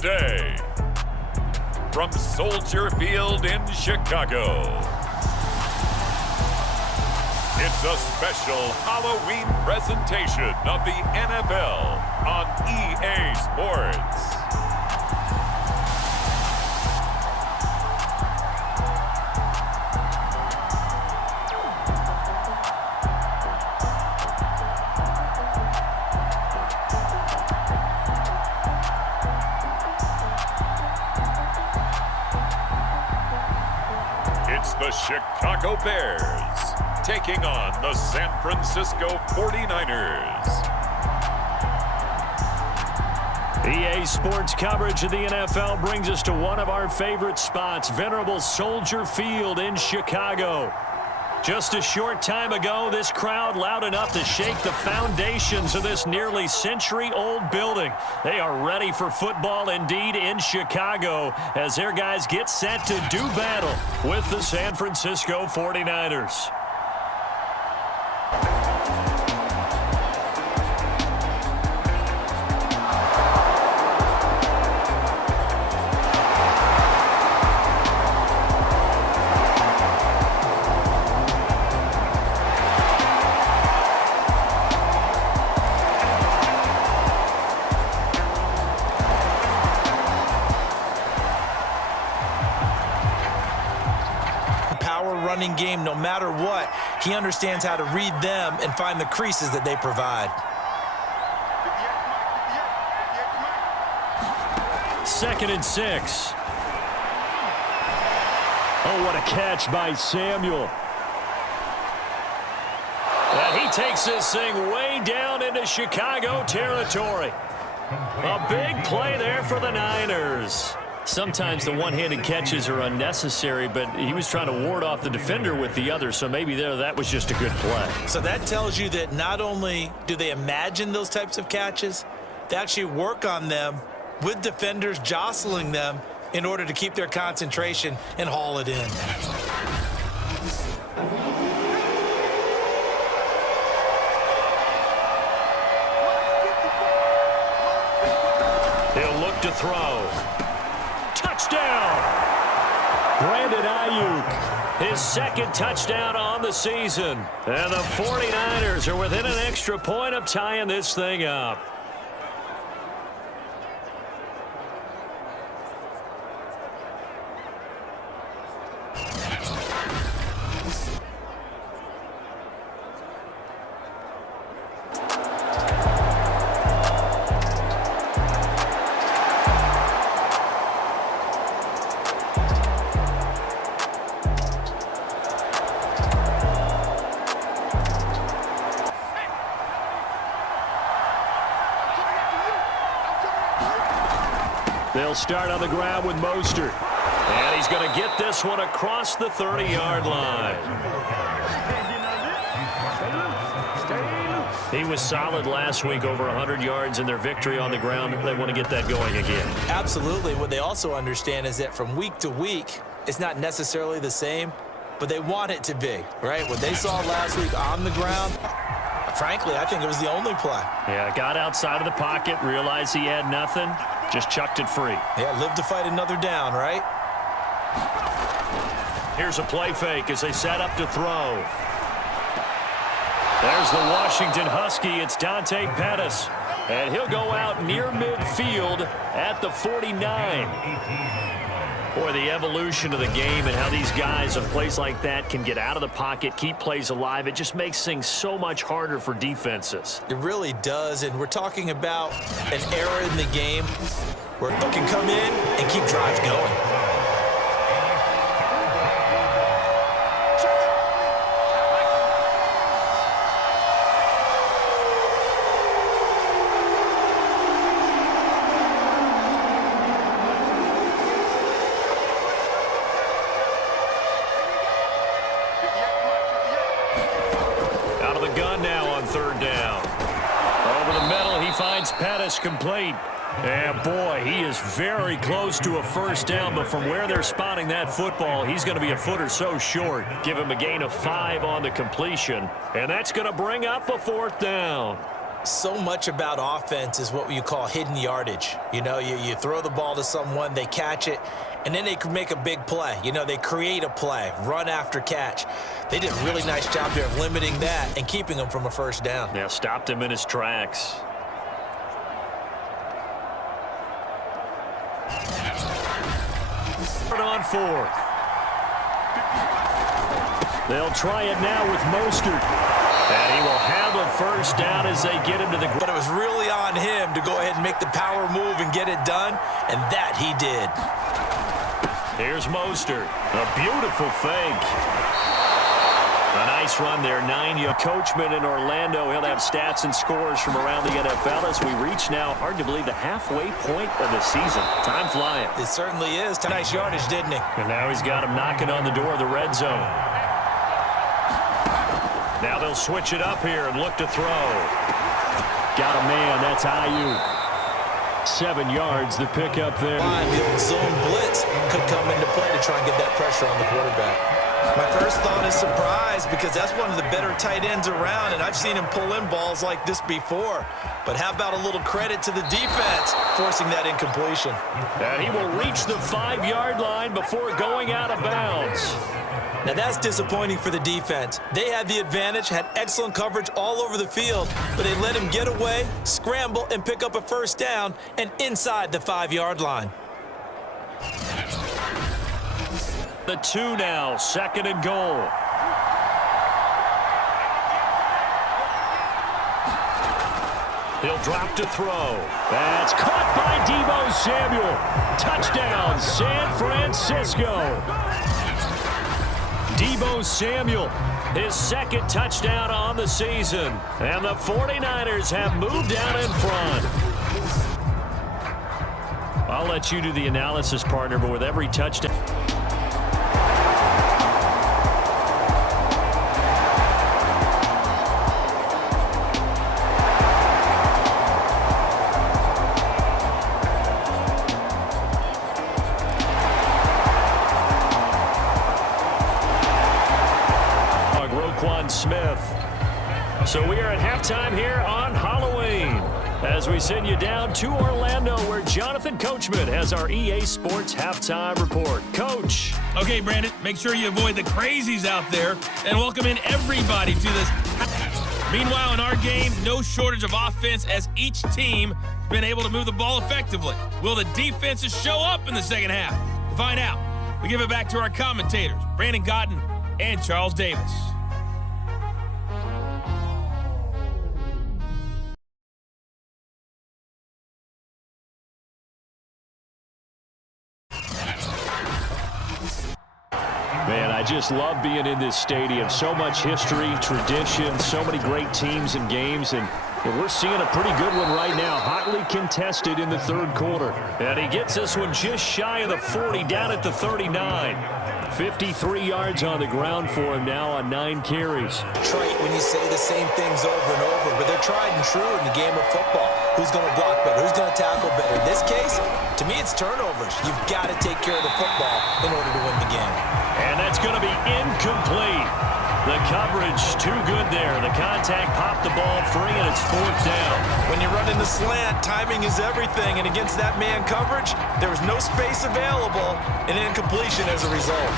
today, from Soldier Field in Chicago, it's a special Halloween presentation of the NFL on EA Sports. It's the Chicago Bears taking on the San Francisco 49ers. EA Sports coverage of the NFL brings us to one of our favorite spots, venerable Soldier Field in Chicago. Just a short time ago, this crowd loud enough to shake the foundations of this nearly century-old building. They are ready for football indeed in Chicago as their guys get set to do battle with the San Francisco 49ers. Running game, no matter what, he understands how to read them and find the creases that they provide. Second and 6. Oh, what a catch by Samuel. And he takes this thing way down into Chicago territory. A big play there for the Niners. Sometimes the one-handed catches are unnecessary, but he was trying to ward off the defender with the other, so maybe that was just a good play. So that tells you that not only do they imagine those types of catches, they actually work on them with defenders jostling them in order to keep their concentration and haul it in. He'll look to throw. Touchdown! Brandon Ayuk, his second touchdown on the season. And the 49ers are within an extra point of tying this thing up. They'll start on the ground with Mostert. And he's going to get this one across the 30-yard line. He was solid last week, over 100 yards in their victory on the ground. They want to get that going again. Absolutely. What they also understand is that from week to week, it's not necessarily the same, but they want it to be, right? What they saw last week on the ground, frankly, I think it was the only play. Yeah, got outside of the pocket, realized he had nothing, just chucked it free. Yeah, live to fight another down, right? Here's a play fake as they set up to throw. There's the Washington Husky. It's Dante Pettis. And he'll go out near midfield at the 49. Boy, the evolution of the game and how these guys in plays like that can get out of the pocket, keep plays alive, it just makes things so much harder for defenses. It really does, and we're talking about an era in the game where it can come in and keep drives going. Pettis complete. And boy, he is very close to a first down, but from where they're spotting that football, he's going to be a foot or so short. Give him a gain of 5 on the completion, and that's going to bring up a 4th down. So much about offense is what you call hidden yardage. You know, you throw the ball to someone, they catch it, and then they can make a big play. You know, they create a play, run after catch. They did a really nice job here of limiting that and keeping him from a first down. Yeah, stopped him in his tracks. On fourth. They'll try it now with Mostert. And he will have a first down as they get him to the ground. But it was really on him to go ahead and make the power move and get it done, and that he did. Here's Mostert. A beautiful fake. A nice run there. 9-yard coachman in Orlando. He'll have stats and scores from around the NFL as we reach now, hard to believe, the halfway point of the season. Time flying. It certainly is. Nice yardage, didn't he? And now he's got him knocking on the door of the red zone. Now they'll switch it up here and look to throw. Got a man. That's Ayuk. 7 yards, the pickup there. The old zone blitz could come into play to try and get that pressure on the quarterback. My first thought is surprise, because that's one of the better tight ends around, and I've seen him pull in balls like this before. But how about a little credit to the defense forcing that incompletion? And he will reach the 5-yard line before going out of bounds. Now that's disappointing for the defense. They had the advantage, had excellent coverage all over the field, but they let him get away, scramble, and pick up a first down, and inside the 5-yard line. The 2 now, 2nd and goal. He'll drop to throw. That's caught by Deebo Samuel. Touchdown, San Francisco. Deebo Samuel, his 2nd touchdown on the season. And the 49ers have moved down in front. I'll let you do the analysis, partner, but with every touchdown. Smith. So we are at halftime here on Halloween as we send you down to Orlando, where Jonathan Coachman has our EA Sports halftime report. Coach. Okay, Brandon, make sure you avoid the crazies out there and welcome in everybody to this. Meanwhile, in our game, no shortage of offense as each team has been able to move the ball effectively. Will the defenses show up in the second half? To find out, we give it back to our commentators, Brandon Cotton and Charles Davis. Man, I just love being in this stadium. So much history, tradition, so many great teams and games, and we're seeing a pretty good one right now. Hotly contested in the 3rd quarter. And he gets this one just shy of the 40, down at the 39. 53 yards on the ground for him now on 9 carries. Trite when you say the same things over and over, but they're tried and true in the game of football. Who's going to block better? Who's going to tackle better? In this case, to me, it's turnovers. You've got to take care of the football in order to win the game. And that's going to be incomplete. The coverage too good there. The contact popped the ball free, and it's 4th down. When you're running the slant, timing is everything. And against that man coverage, there was no space available, and incompletion as a result.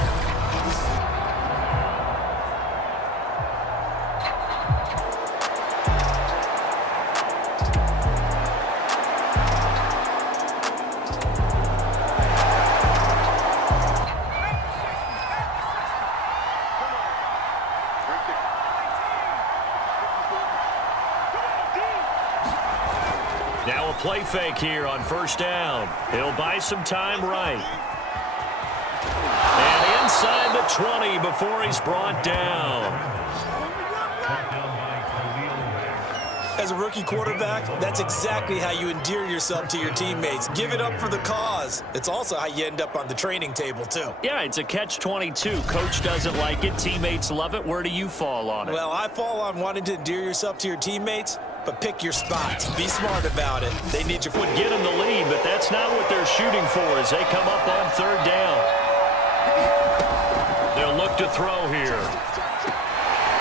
Now a play fake here on 1st down. He'll buy some time right. And inside the 20 before he's brought down. As a rookie quarterback, that's exactly how you endear yourself to your teammates. Give it up for the cause. It's also how you end up on the training table, too. Yeah, it's a catch-22. Coach doesn't like it. Teammates love it. Where do you fall on it? Well, I fall on wanting to endear yourself to your teammates, but pick your spots. Be smart about it. They need you. Would get them the lead, but that's not what they're shooting for as they come up on 3rd down. They'll look to throw here.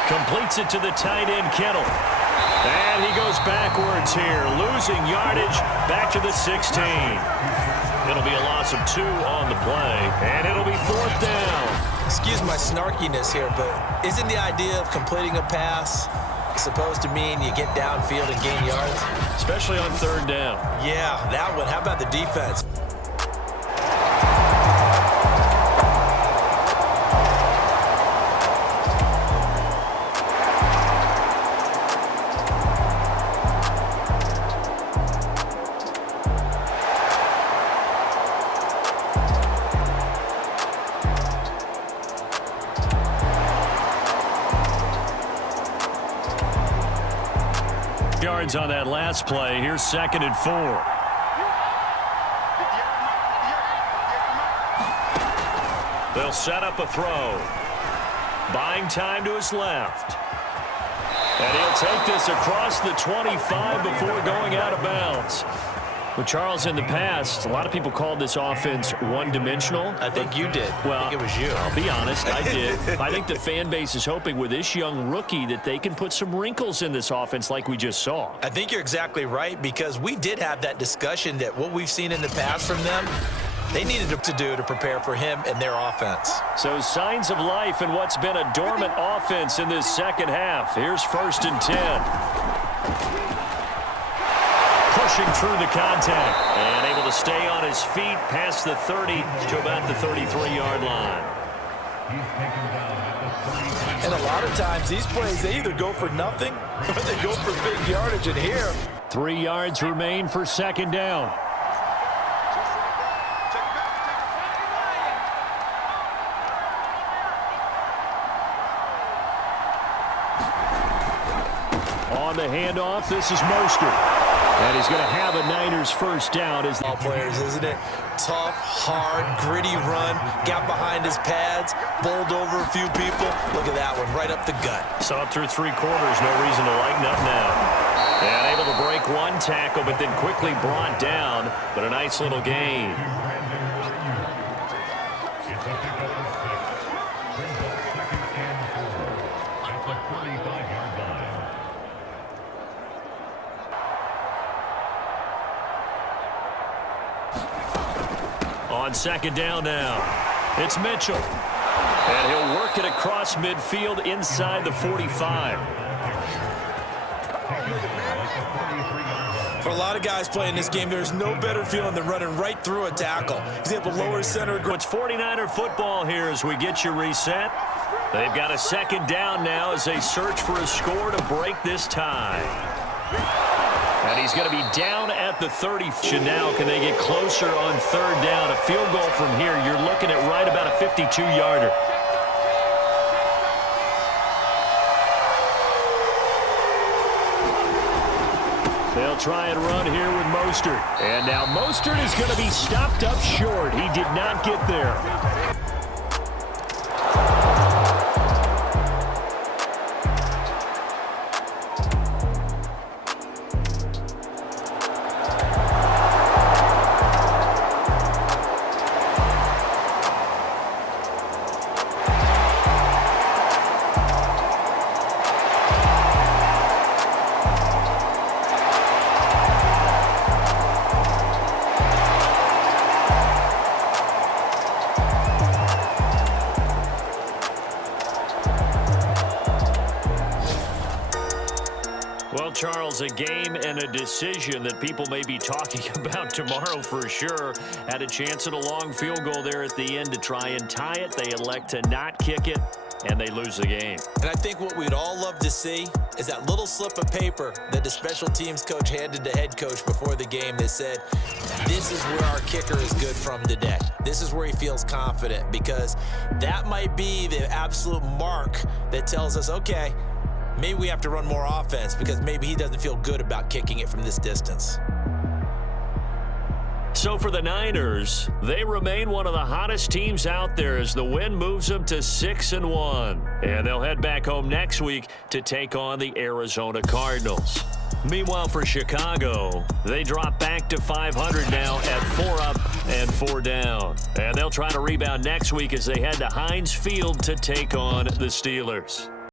Completes it to the tight end, Kittle. And he goes backwards here, losing yardage back to the 16. It'll be a loss of 2 on the play, and it'll be 4th down. Excuse my snarkiness here, but isn't the idea of completing a pass supposed to mean you get downfield and gain yards? Especially on 3rd down. Yeah, that one. How about the defense? Yards on that last play. Here's 2nd and 4. They'll set up a throw. Buying time to his left. And he'll take this across the 25 before going out of bounds. But Charles, in the past, a lot of people called this offense one-dimensional. I think you did. Well, I think it was you. I'll be honest, I did. I think the fan base is hoping with this young rookie that they can put some wrinkles in this offense like we just saw. I think you're exactly right, because we did have that discussion that what we've seen in the past from them, they needed to do to prepare for him and their offense. So signs of life in what's been a dormant offense in this second half. Here's 1st and 10. Pushing through the contact and able to stay on his feet past the 30 to about the 33-yard line. And a lot of times these plays, they either go for nothing or they go for big yardage. And here, 3 yards remain for 2nd down. On the handoff, this is Mostert. And he's going to have a Niners 1st down. As all players, isn't it? Tough, hard, gritty run. Got behind his pads, bowled over a few people. Look at that one, right up the gut. Saw it through 3 quarters. No reason to lighten up now. And able to break 1 tackle, but then quickly brought down. But a nice little gain. On 2nd down now, it's Mitchell. And he'll work it across midfield inside the 45. For a lot of guys playing this game, there's no better feeling than running right through a tackle. He's able to lower center. It's 49er football here as we get you reset. They've got a 2nd down now as they search for a score to break this tie. And he's going to be down at the 30. Now, can they get closer on 3rd down? A field goal from here, you're looking at right about a 52-yarder. They'll try and run here with Mostert. And now Mostert is going to be stopped up short. He did not get there. Well, Charles, a game and a decision that people may be talking about tomorrow for sure. Had a chance at a long field goal there at the end to try and tie it. They elect to not kick it, and they lose the game. And I think what we'd all love to see is that little slip of paper that the special teams coach handed the head coach before the game that said, this is where our kicker is good from today. This is where he feels confident, because that might be the absolute mark that tells us, okay, maybe we have to run more offense because maybe he doesn't feel good about kicking it from this distance. So for the Niners, they remain one of the hottest teams out there as the win moves them to 6-1. And they'll head back home next week to take on the Arizona Cardinals. Meanwhile, for Chicago, they drop back to 500 now at 4 up and 4 down. And they'll try to rebound next week as they head to Heinz Field to take on the Steelers.